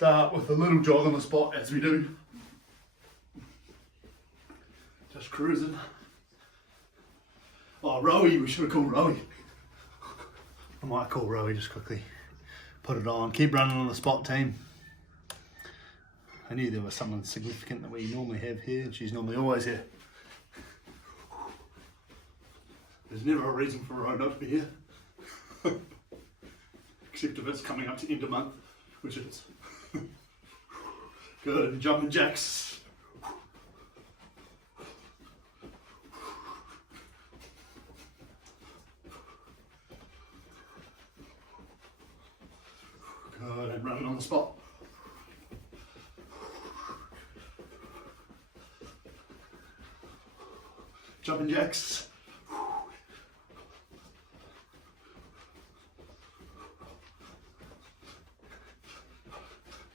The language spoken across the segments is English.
start with a little jog on the spot as we do. Just cruising. Oh, Rowie, we should have called Rowie. I might call Rowie just quickly. Put it on, keep running on the spot, team. I knew there was someone significant that we normally have here, and she's normally always here. There's never a reason for Rowie not to be here. Except if it's coming up to end of month, which it is. Good, jumping jacks. Good, and running on the spot. Jumping jacks.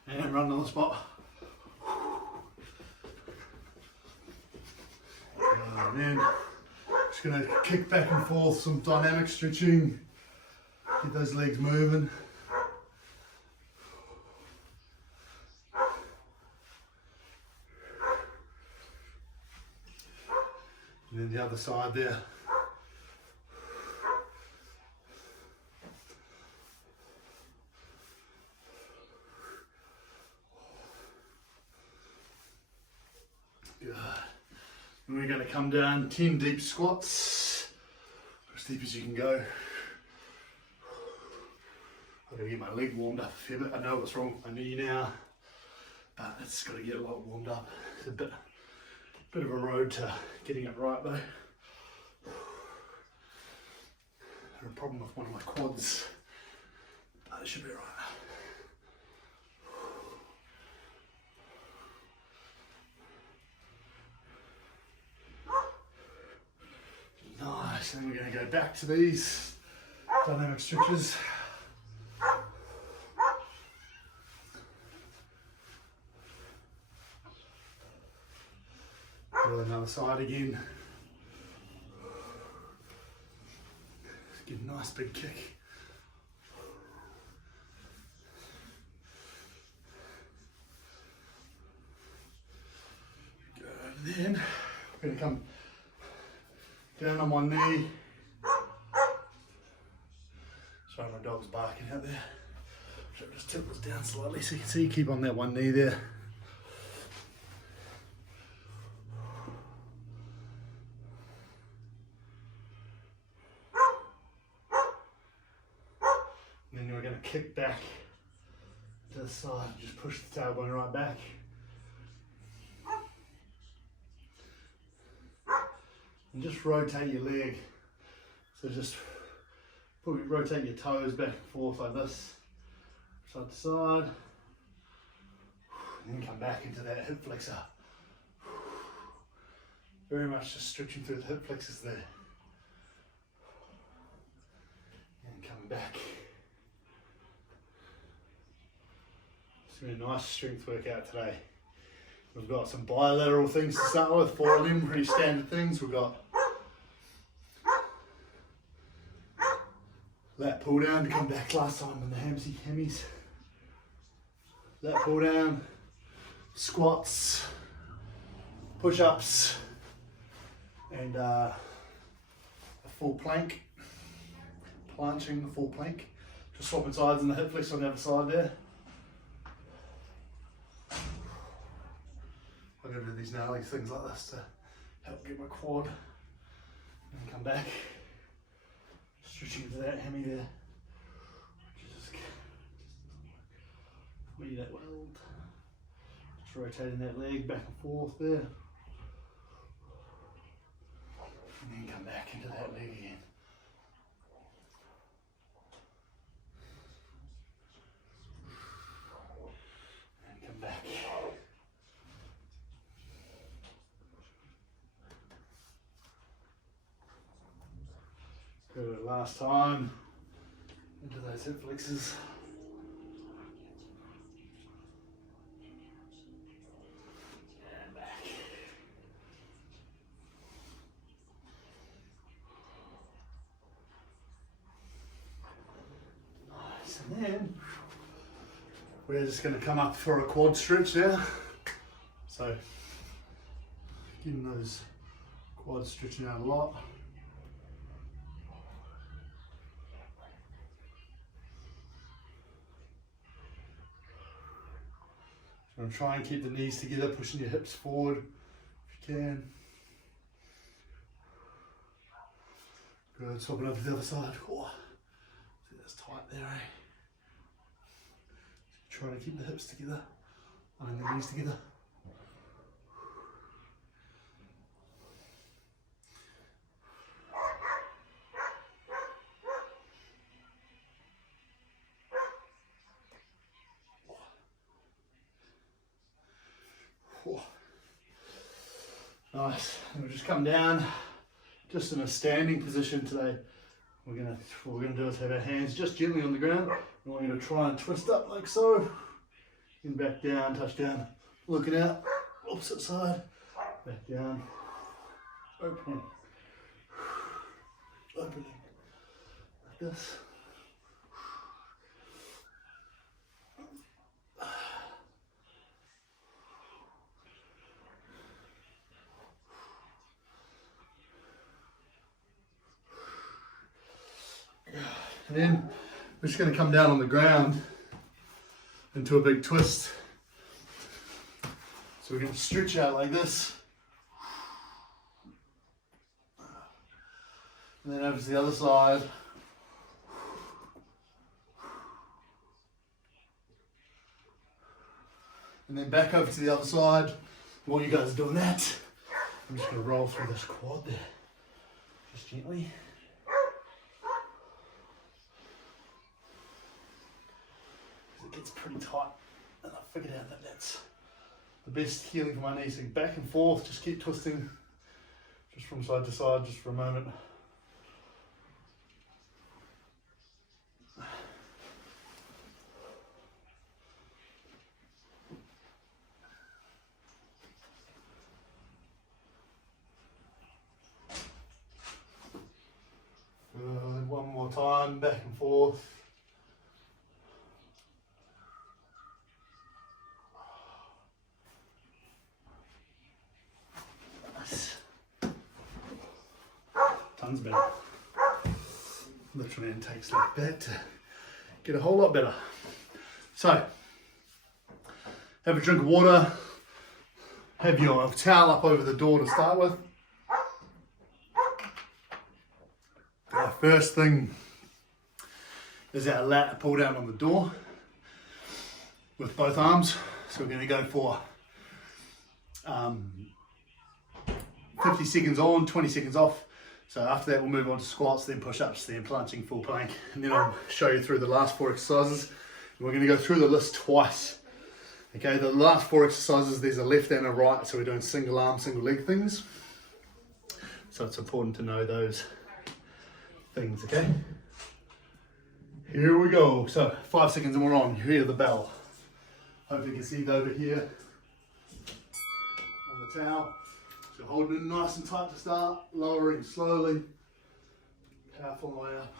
And running on the spot. And then just going to kick back and forth, some dynamic stretching, get those legs moving. And then the other side there. Good. And we're going to come down 10 deep squats, as deep as you can go. I've got to get my leg warmed up a fair bit. I know what's wrong with my knee now, but it's got to get a lot warmed up. It's a bit of a road to getting it right though. I had a problem with one of my quads, but it should be right. Nice, then we're going to go back to these dynamic stretches. Do another side again. Give a nice big kick. Good, and then we're going to come down on one knee. Sorry, my dog's barking out there. So just tip this down slightly so you can see. Keep on that one knee there. And then we're going to kick back to the side and just push the tailbone right back. And just rotate your leg. So just rotate your toes back and forth like this, side to side. And then come back into that hip flexor. Very much just stretching through the hip flexors there. And coming back. It's been a nice strength workout today. We've got some bilateral things to start with, 4 of them, pretty standard things. We've got lat pull down to come back last time in the hammies. Lat pull down, squats, push-ups, and a full plank. Planching the full plank. Just swapping sides in the hip flex on the other side there. I've got to do these gnarly things like this to help get my quad and come back. Stretching into that hammy there. Just free that weld. Just rotating that leg back and forth there. And then come back into that leg again. And come back. Good, last time, into those hip flexors. And back. Nice, and then We're just going to come up for a quad stretch now. So, getting those quads stretching out a lot. So I'm trying to keep the knees together, pushing your hips forward if you can. Good, swapping over to the other side. Oh, see, that's tight there, eh? Trying to keep the hips together and the knees together. Oh. Nice. And we'll just come down, just in a standing position today. What we're gonna do is have our hands just gently on the ground, and we're gonna try and twist up like so. Then back down, touch down, looking out, opposite side, back down, opening, opening, like this. And then we're just going to come down on the ground into a big twist. So we're going to stretch out like this. And then over to the other side. And then back over to the other side. While you guys are doing that, I'm just going to roll through this quad there. Just gently. It's pretty tight, and I figured out that that's the best healing for my knees. So back and forth, just keep twisting, just from side to side, just for a moment. Good. One more time, back and forth. Tons better. Literally, it takes like that to get a whole lot better. So, have a drink of water, have your towel up over the door to start with. Our first thing is our lat pull down on the door with both arms. So we're going to go for 50 seconds on, 20 seconds off. So after that we'll move on to squats, then push-ups, then planching, full plank, and then I'll show you through the last 4 exercises. And we're going to go through the list twice. Okay, the last 4 exercises, there's a left and a right, so we're doing single arm, single leg things. So it's important to know those things, okay? Here we go. So 5 seconds and we're on. You hear the bell. Hopefully you can see it over here on the towel. So holding it nice and tight to start, lowering slowly, powerful on the way up.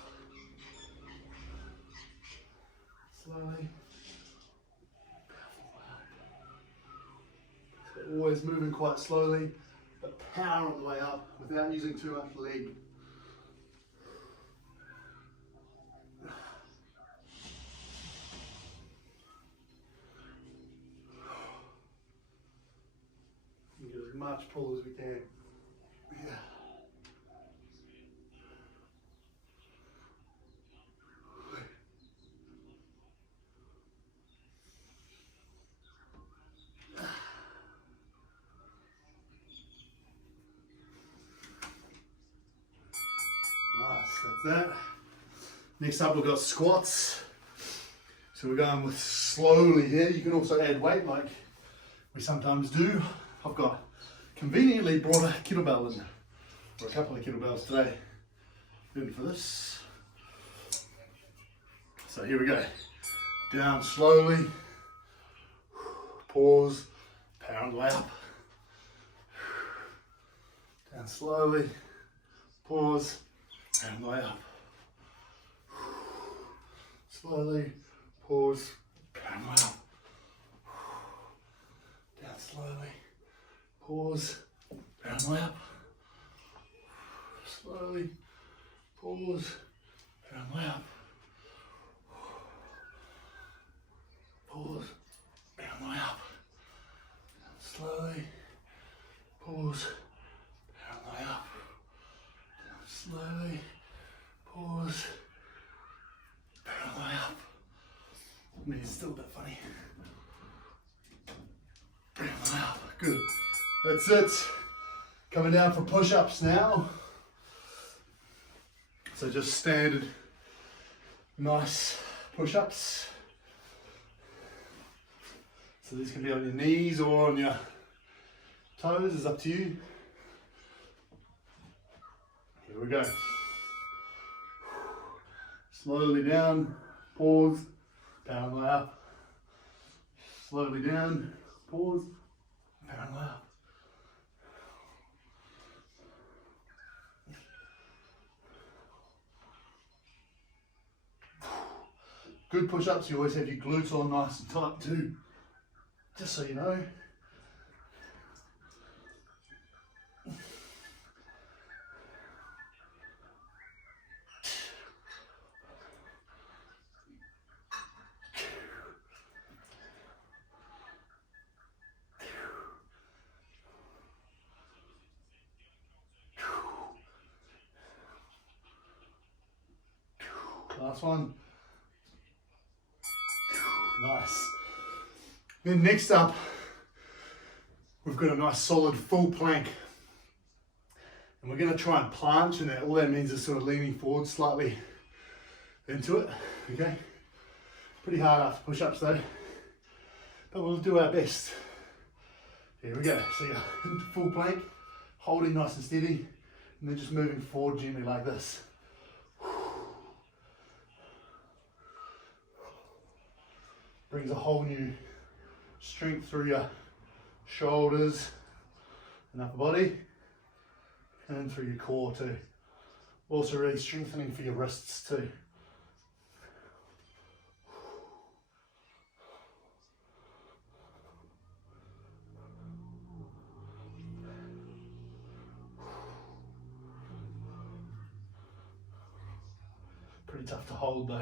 Slowly, powerful on the way up. So always moving quite slowly, but power on the way up without using too much leg. As much pull as we can. Yeah. Nice, that's that. Next up we've got squats. So we're going with slowly here. You can also add weight like we sometimes do. I've got conveniently brought a kettlebell in, or a couple of kettlebells today, in for this. So here we go. Down slowly, pause, power on the way up. Down slowly, pause, power on the way up. Slowly, pause, power Parallel up. Down slowly. Pause. Parallel up. Slowly. Pause. Parallel up. Pause. Parallel up. Slowly. Pause. Parallel up. Slowly. Pause. Parallel up. Knee's still a bit funny. Parallel up. Good. That's it. Coming down for push-ups now. So just standard, nice push-ups. So these can be on your knees or on your toes, it's up to you. Here we go. Slowly down, pause, parallel up. Slowly down, pause, parallel up. Good push-ups, you always have your glutes on nice and tight too, just so you know. Last one. Nice. Then next up, we've got a nice solid full plank. And we're going to try and planch, and all that means is sort of leaning forward slightly into it, okay? Pretty hard after push-ups though, but we'll do our best. Here we go. So you're into full plank, holding nice and steady, and then just moving forward gently like this. Brings a whole new strength through your shoulders and upper body, and through your core too. Also really strengthening for your wrists too. Pretty tough to hold though.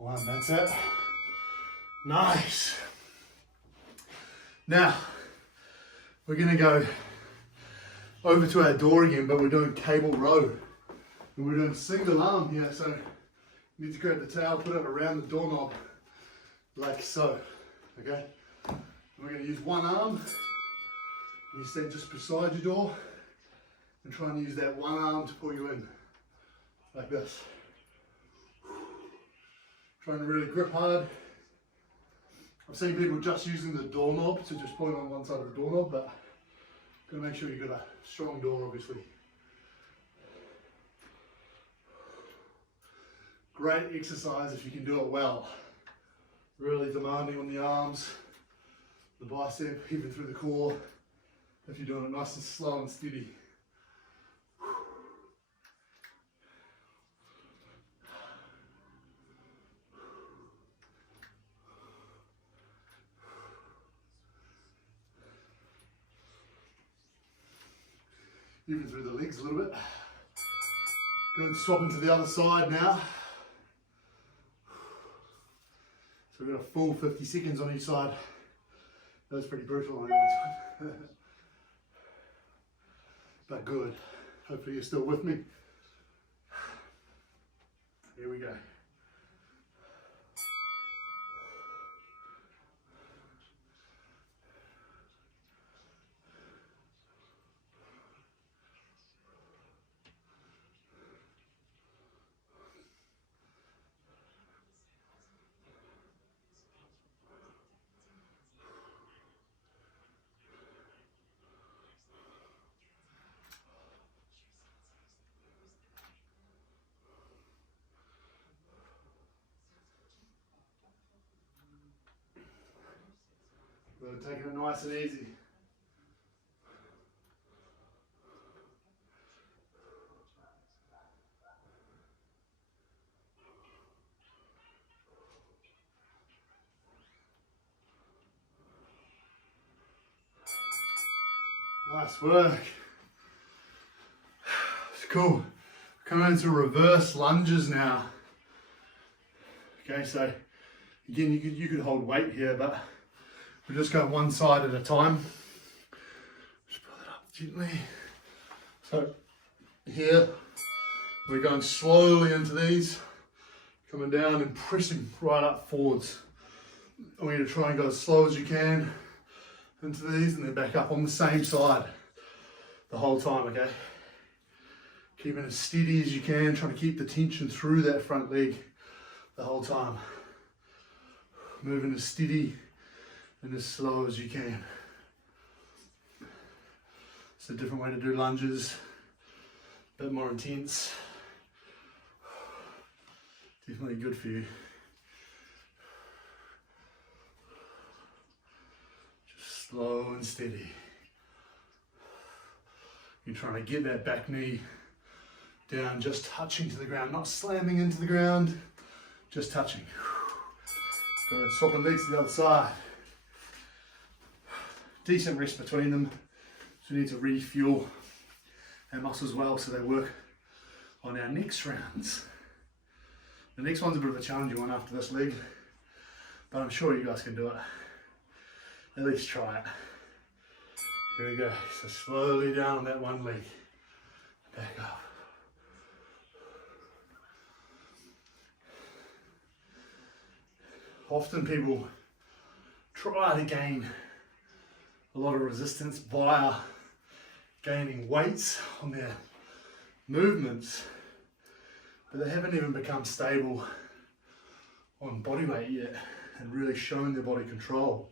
One, that's it. Nice. Now, we're going to go over to our door again, but we're doing cable row. And we're doing single arm here, so you need to grab the towel, put it around the doorknob, like so, okay? And we're going to use one arm. You stand just beside your door, and try and use that one arm to pull you in, like this. Trying to really grip hard. I've seen people just using the doorknob to just point on one side of the doorknob, but gotta make sure you've got a strong door, obviously. Great exercise if you can do it well. Really demanding on the arms, the bicep, even through the core, if you're doing it nice and slow and steady. Even through the legs a little bit. Good, swapping to the other side now. So we've got a full 50 seconds on each side. That was pretty brutal on that one. But good. Hopefully you're still with me. Here we go. We're taking it nice and easy. Nice work. It's cool. Coming into reverse lunges now. Okay, so again, you could hold weight here, but we'll just go one side at a time. Just pull it up gently. So here, we're going slowly into these, coming down and pressing right up forwards. I want you to try and go as slow as you can into these and then back up on the same side the whole time, okay? Keeping as steady as you can, trying to keep the tension through that front leg the whole time. Moving as steady and as slow as you can. It's a different way to do lunges, a bit more intense. Definitely good for you. Just slow and steady. You're trying to get that back knee down, just touching to the ground, not slamming into the ground, just touching. Good, swapping legs to the other side. Decent rest between them, so we need to refuel our muscles well so they work on our next rounds. The next one's a bit of a challenging one after this leg, but I'm sure you guys can do it. At least try it. Here we go, so slowly down on that one leg, back up. Often people try to gain a lot of resistance via gaining weights on their movements, but they haven't even become stable on body weight yet and really shown their body control.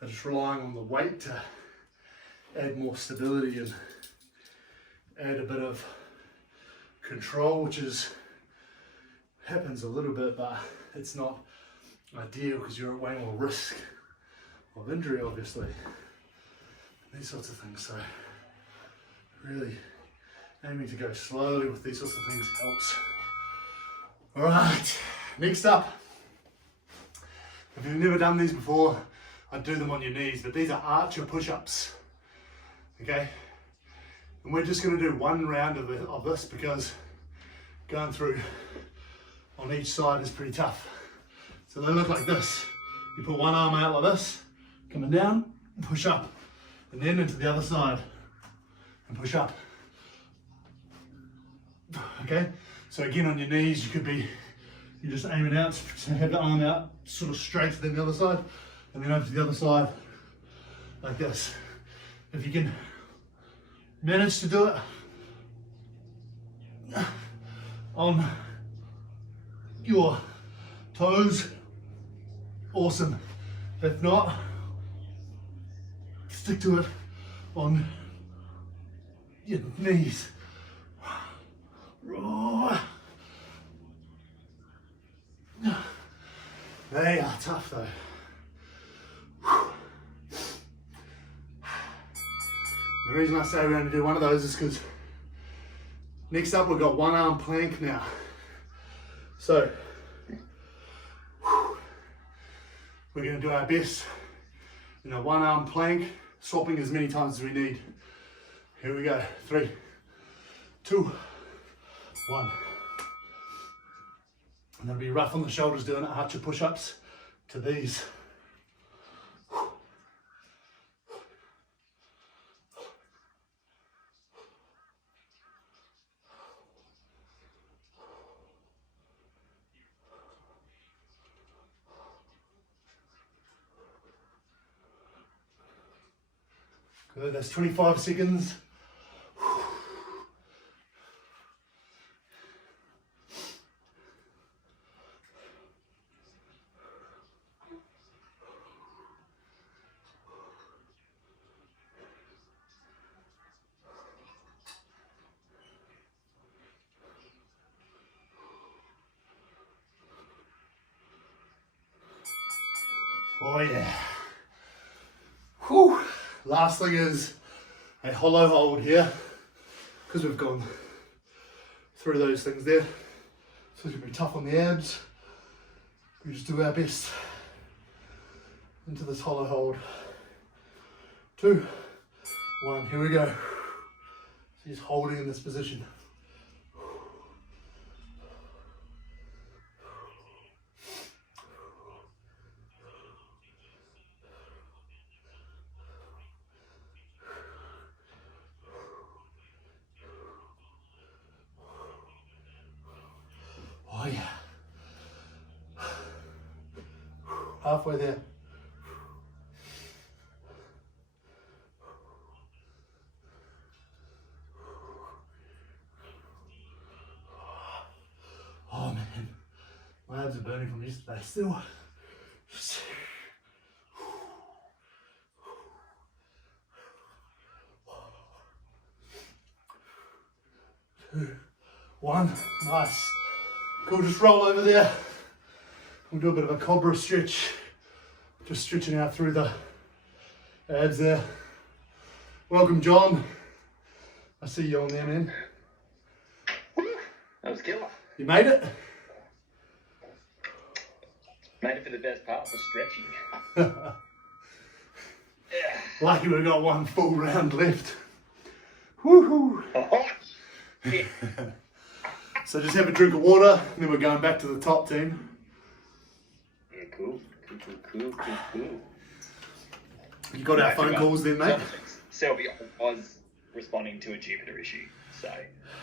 They're just relying on the weight to add more stability and add a bit of control, which happens a little bit, but it's not ideal because you're at way more risk of injury, obviously. These sorts of things, so really aiming to go slowly with these sorts of things helps. All right, next up, if you've never done these before, I'd do them on your knees, but these are archer push-ups, okay? And we're just going to do one round of this because going through on each side is pretty tough. So they look like this. You put one arm out like this, coming down, push up, and then into the other side, and push up. Okay, so again on your knees, you're just aiming out, so have the arm out, sort of straight to the other side, and then over to the other side, like this. If you can manage to do it on your toes, awesome. If not, stick to it on your knees. They are tough though. The reason I say we're going to do one of those is because next up we've got one arm plank now. So we're going to do our best in a one arm plank, swapping as many times as we need. Here we go, 3, 2, 1. And that'll be rough on the shoulders doing it, archer push-ups to these. Good, that's 25 seconds. Oh yeah. Whew. Last thing is a hollow hold here, because we've gone through those things there. So it's going to be tough on the abs. We just do our best into this hollow hold. 2, 1. Here we go. So just holding in this position. Oh yeah. Halfway there. Oh man, my abs are burning from yesterday still. 2, 1, nice. Cool, just roll over there. We'll do a bit of a cobra stretch. Just stretching out through the abs there. Welcome, John. I see you on there, man. That was killer. You made it? Made it for the best part, the stretching. Yeah. Lucky we've got 1 full round left. Woohoo! Yeah. So just have a drink of water, and then we're going back to the top team. Yeah, cool. You got our phone calls then, mate? Selby was responding to a Jupiter issue, so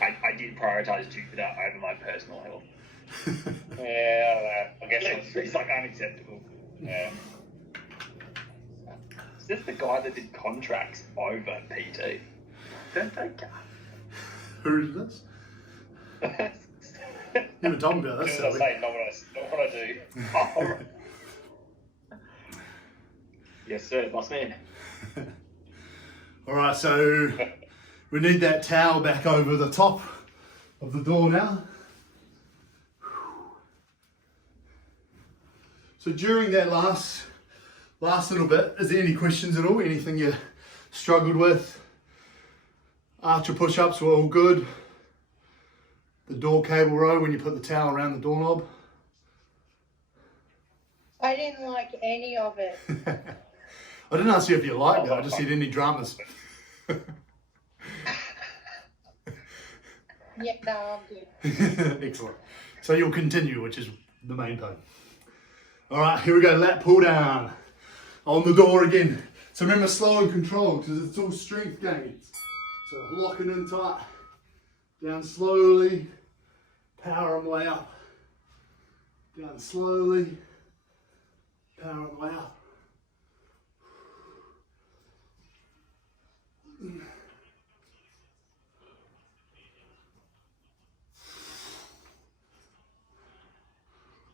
I did prioritise Jupiter over my personal health. Yeah, I guess it's like unacceptable. Is this the guy that did contracts over PT? Don't they? Who is this? You haven't told me about this, What I say, not what I do. Oh. Yes, sir, boss man. Alright, so we need that towel back over the top of the door now. So during that last little bit, is there any questions at all? Anything you struggled with? Archer push-ups were all good. The door cable row when you put the towel around the doorknob. I didn't like any of it. I didn't ask you if you liked it, I just said any dramas. Yeah, no, I'm good. Excellent. So you'll continue, which is the main thing. Alright, here we go, lat pull down. On the door again. So remember, slow and controlled, because it's all strength gains. So locking in tight. Down slowly. Power on the way up. Down slowly. Power on the way up.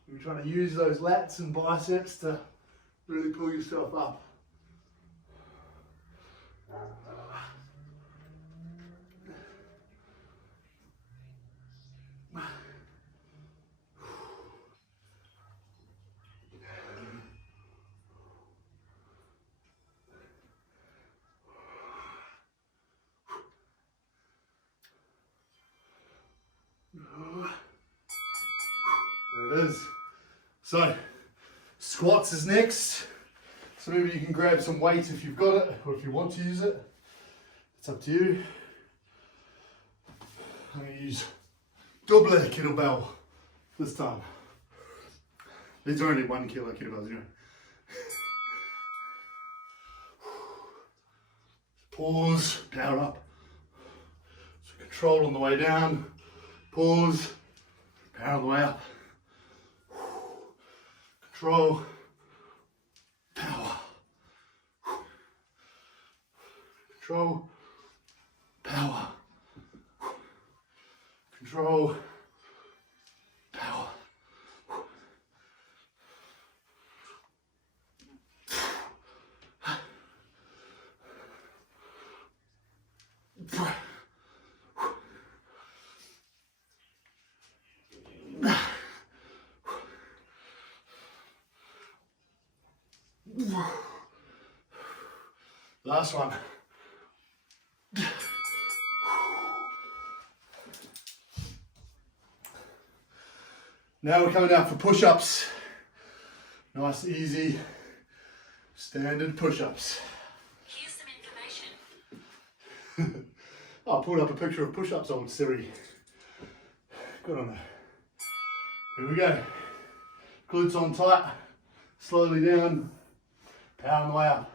You're trying to use those lats and biceps to really pull yourself up. There it is. So, squats is next. So maybe you can grab some weight if you've got it, or if you want to use it. It's up to you. I'm going to use double kettlebell this time. These are only 1 kilo kettlebells, you know. Pause, power up. So control on the way down. Pause, power on the way up. Control, power. Control, power. Control, power. Last one. Now we're coming out for push-ups. Nice, easy, standard push-ups. Here's some information. I pulled up a picture of push-ups, old Siri. Good on her. Here we go. Glutes on tight, slowly down, power on the way up.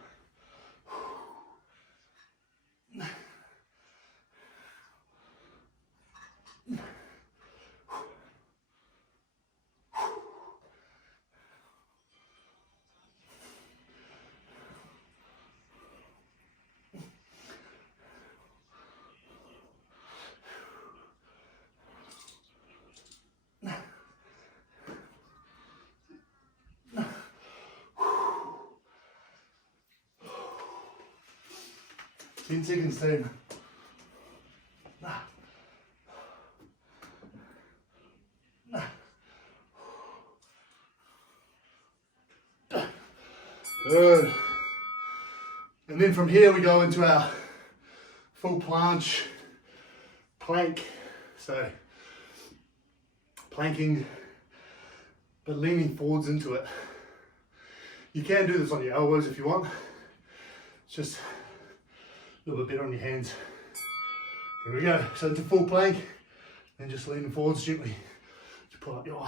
Ten seconds, team. Good. And then from here we go into our full planche plank. So planking, but leaning forwards into it. You can do this on your elbows if you want. It's just a little bit better on your hands. Here we go. So it's a full plank, then just leaning forwards gently. Just pull up your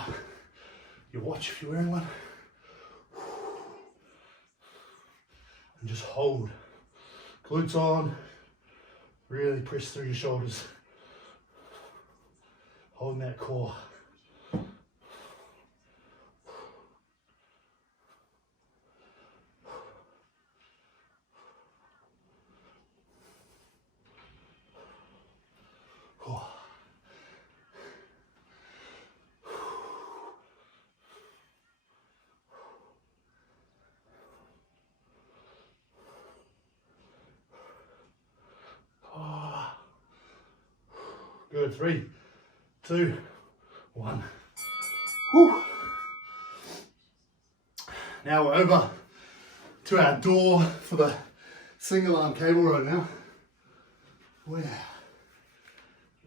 watch if you're wearing one. And just hold. Glutes on. Really press through your shoulders. Holding that core. Good, 3, 2, 1. Whew. Now we're over to our door for the single arm cable row now. Wow.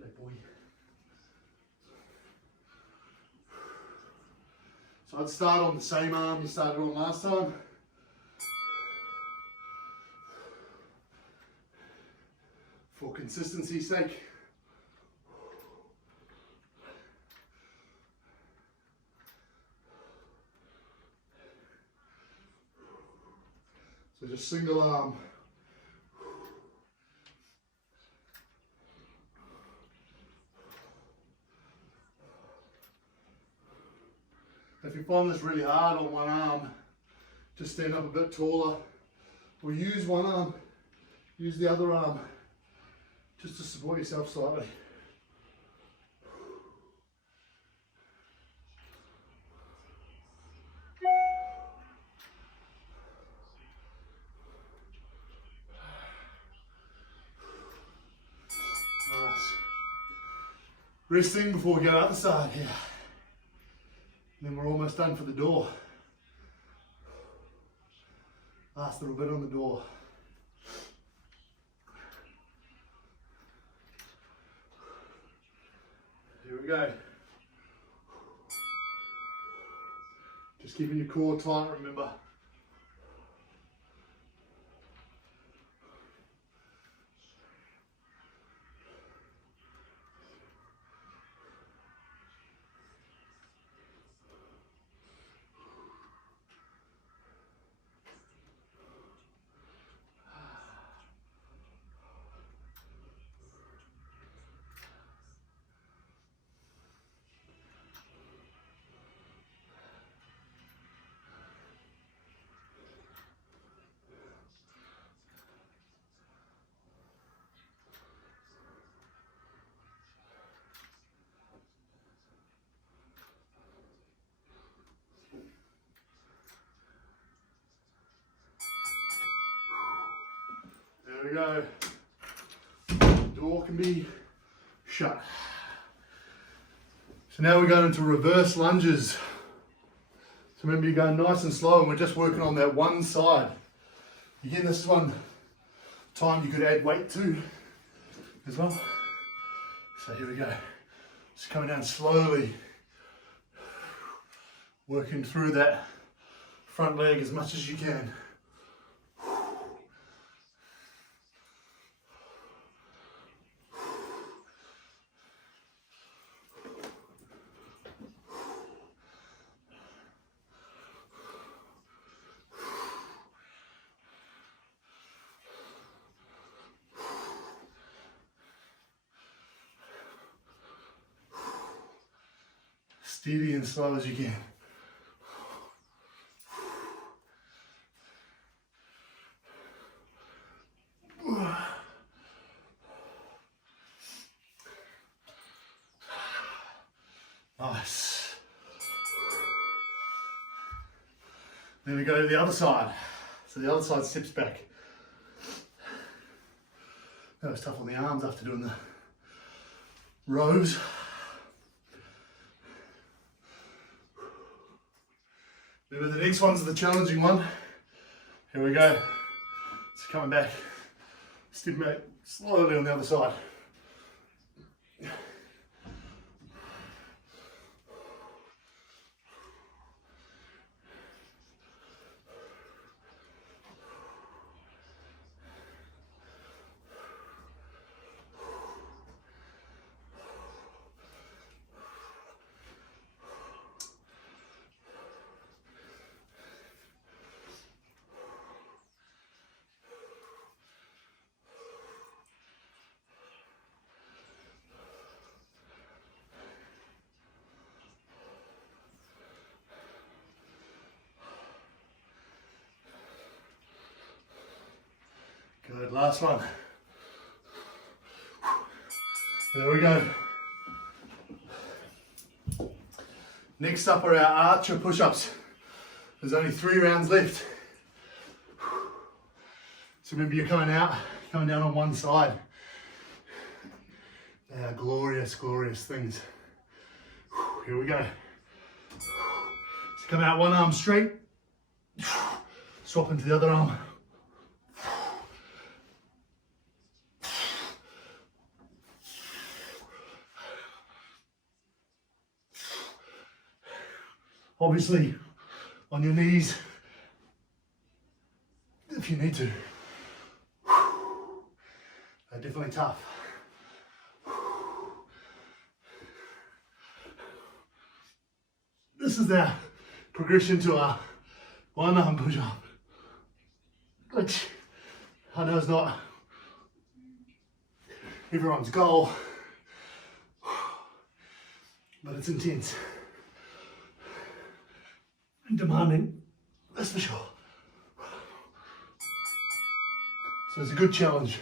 That boy. So I'd start on the same arm you started on last time. For consistency's sake. So just single arm. If you find this really hard on one arm, just stand up a bit taller, or use one arm, use the other arm, just to support yourself slightly. Resting before we go out the side here. And then we're almost done for the door. Last little bit on the door. Here we go. Just keeping your core tight, remember. There we go. Door can be shut. So now we're going into reverse lunges. So remember, you're going nice and slow, and we're just working on that one side. Again, this is one time you could add weight to as well. So here we go. Just coming down slowly, working through that front leg as much as you can. Steady and slow as you can. Nice. Then we go to the other side. So the other side steps back. That was tough on the arms after doing the rows. Remember, the next one's the challenging one. Here we go. So coming back, step back slowly on the other side. Good, last one. There we go. Next up are our archer push-ups. There's only 3 rounds left. So remember, you're coming down on one side. They are glorious, glorious things. Here we go. So come out one arm straight, swap into the other arm. Obviously, on your knees, if you need to. They're definitely tough. This is our progression to our one arm push-up, which I know is not everyone's goal, but it's intense. Demanding, that's for sure. So it's a good challenge.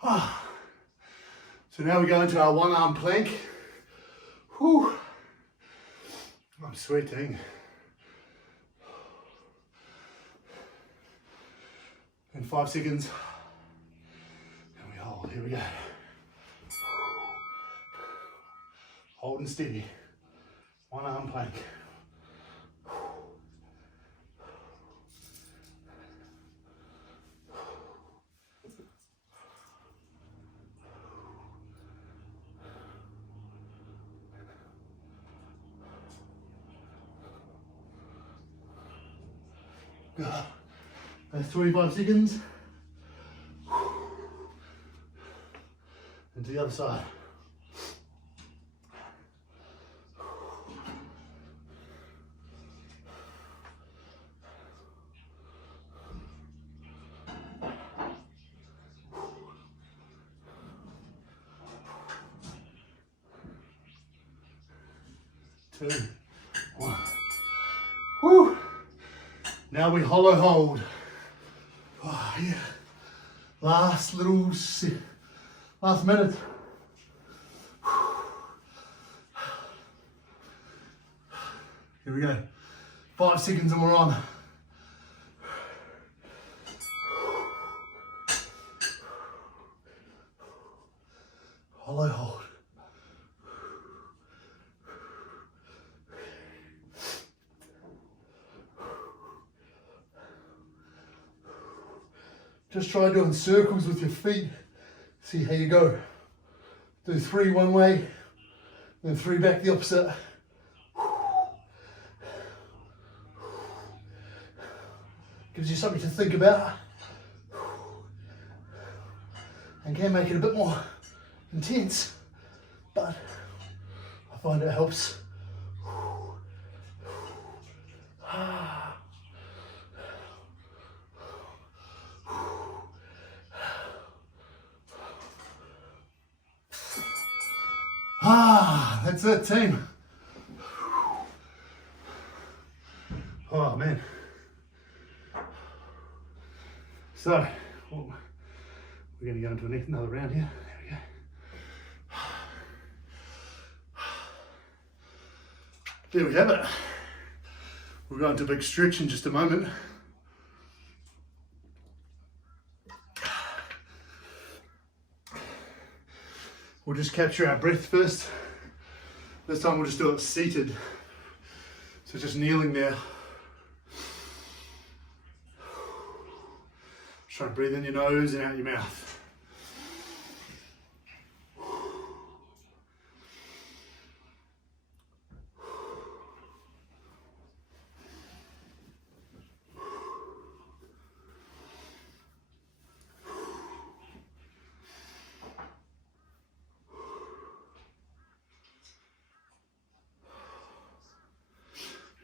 So now we go into our one arm plank. Whew. I'm sweating. In 5 seconds. And we hold. Here we go. Hold and steady. One arm plank. That's 25 seconds. And to the other side. Two, one. Woo! Now we hollow hold. Oh, yeah. Last minute. Here we go. 5 seconds and we're on. Hollow hold. Just try doing circles with your feet. See how you go. Do 3 one way, then 3 back the opposite. Gives you something to think about. And can make it a bit more intense, but I find it helps. That's it, team. So, well, we're going to go into another round here. There we go. There we have it. We're going to a big stretch in just a moment. We'll just capture our breath first. This time we'll just do it seated. So just kneeling there. Try to breathe in your nose and out your mouth.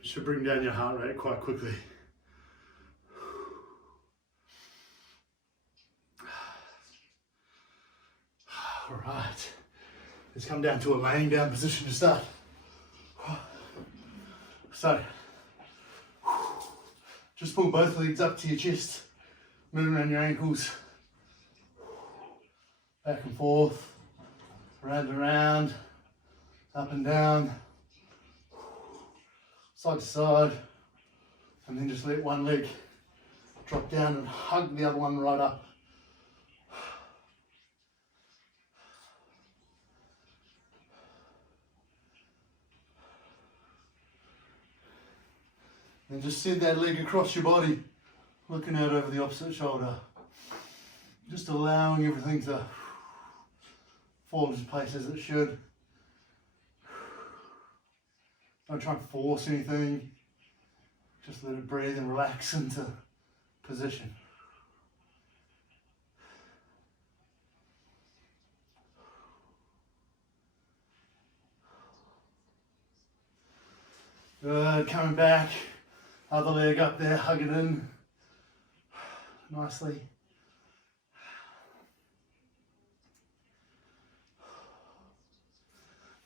Should bring down your heart rate quite quickly. All right, let's come down to a laying down position to start. So, just pull both legs up to your chest, moving around your ankles, back and forth, round and round, up and down, side to side, and then just let one leg drop down and hug the other one right up. And just send that leg across your body, looking out over the opposite shoulder. Just allowing everything to fall into place as it should. Don't try and force anything. Just let it breathe and relax into position. Good, coming back. Other leg up there, hug it in nicely.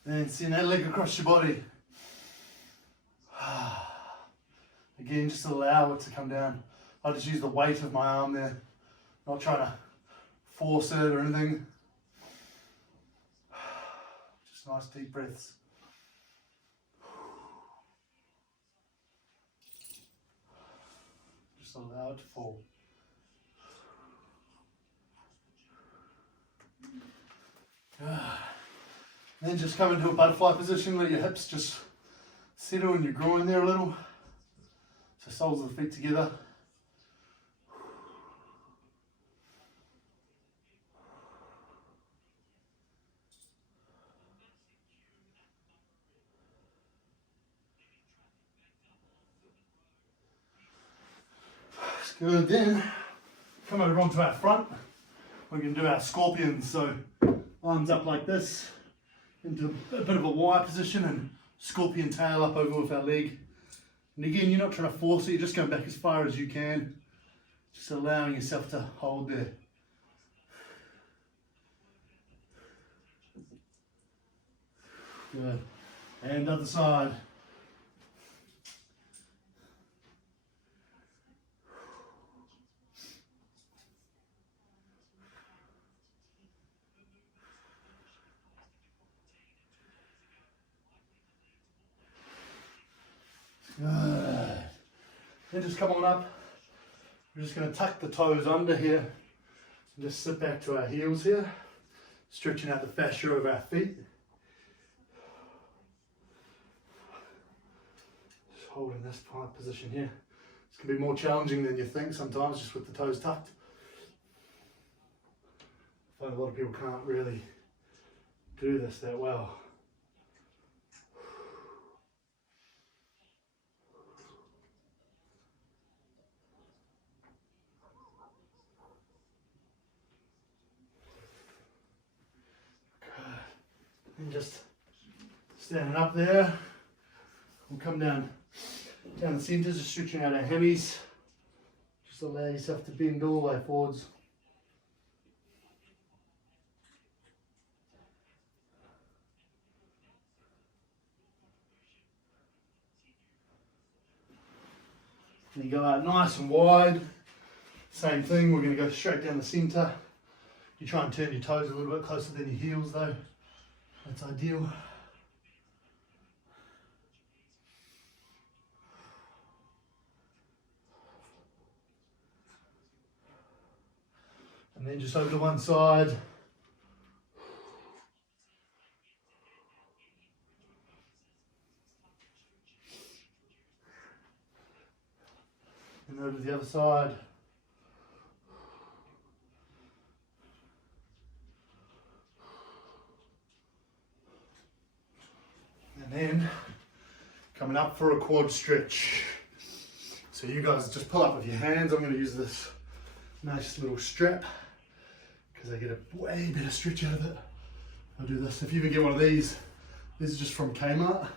Then send that leg across your body. Again, just allow it to come down. I just use the weight of my arm there, not trying to force it or anything. Just nice deep breaths. Just allow it to fall. Then just come into a butterfly position, let your hips just settle in your groin there a little. So soles of the feet together. Good, then come over onto our front. We can do our scorpions. So arms up like this, into a bit of a wire position and scorpion tail up over with our leg. And again, you're not trying to force it, you're just going back as far as you can. Just allowing yourself to hold there. Good. And other side. Good. Then just come on up. We're just going to tuck the toes under here and just sit back to our heels here, stretching out the fascia of our feet. Just holding this tight position here. This can be more challenging than you think sometimes, just with the toes tucked. I find a lot of people can't really do this that well. And just standing up there, we'll come down the centre, just stretching out our hammies. Just allow yourself to bend all the way forwards. And you go out nice and wide, Same thing, we're going to go straight down the centre. You try and turn your toes a little bit closer than your heels though. That's ideal. And then just over to one side. And over to the other side. And then coming up for a quad stretch. So you guys just pull up with your hands. I'm going to use this nice little strap because I get a way better stretch out of it. I'll do this. If you even get one of these is just from Kmart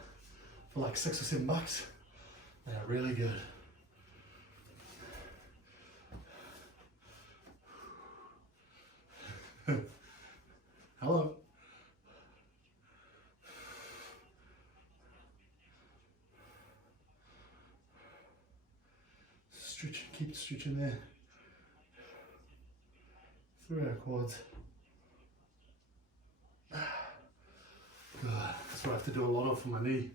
for like $6 or $7. They are really good. Hello. Stretch, keep stretching there. Through our quads. Good. That's what I have to do a lot of for my knee.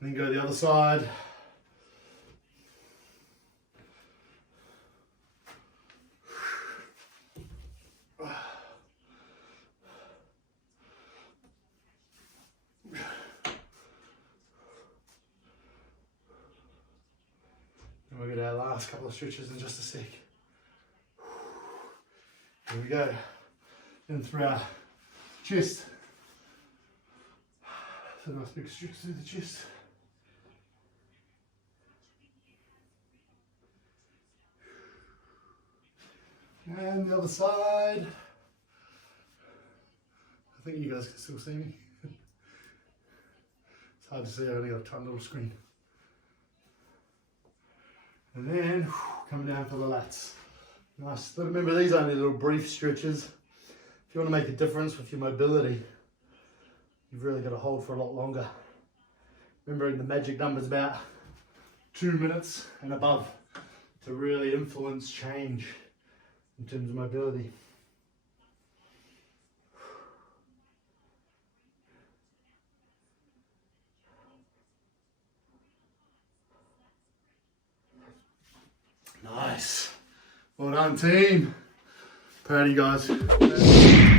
And then go the other side. And we'll get our last couple of stretches in just a sec. Here we go. In through our chest. So nice big stretch through the chest. And the other side. I think you guys can still see me. It's hard to see, I've only got a tiny little screen. And then coming down for the lats. Nice. But remember, these are only little brief stretches. If you want to make a difference with your mobility, you've really got to hold for a lot longer. Remembering the magic number is about 2 minutes and above to really influence change in terms of mobility. Nice. Well done, team. Proud of you guys.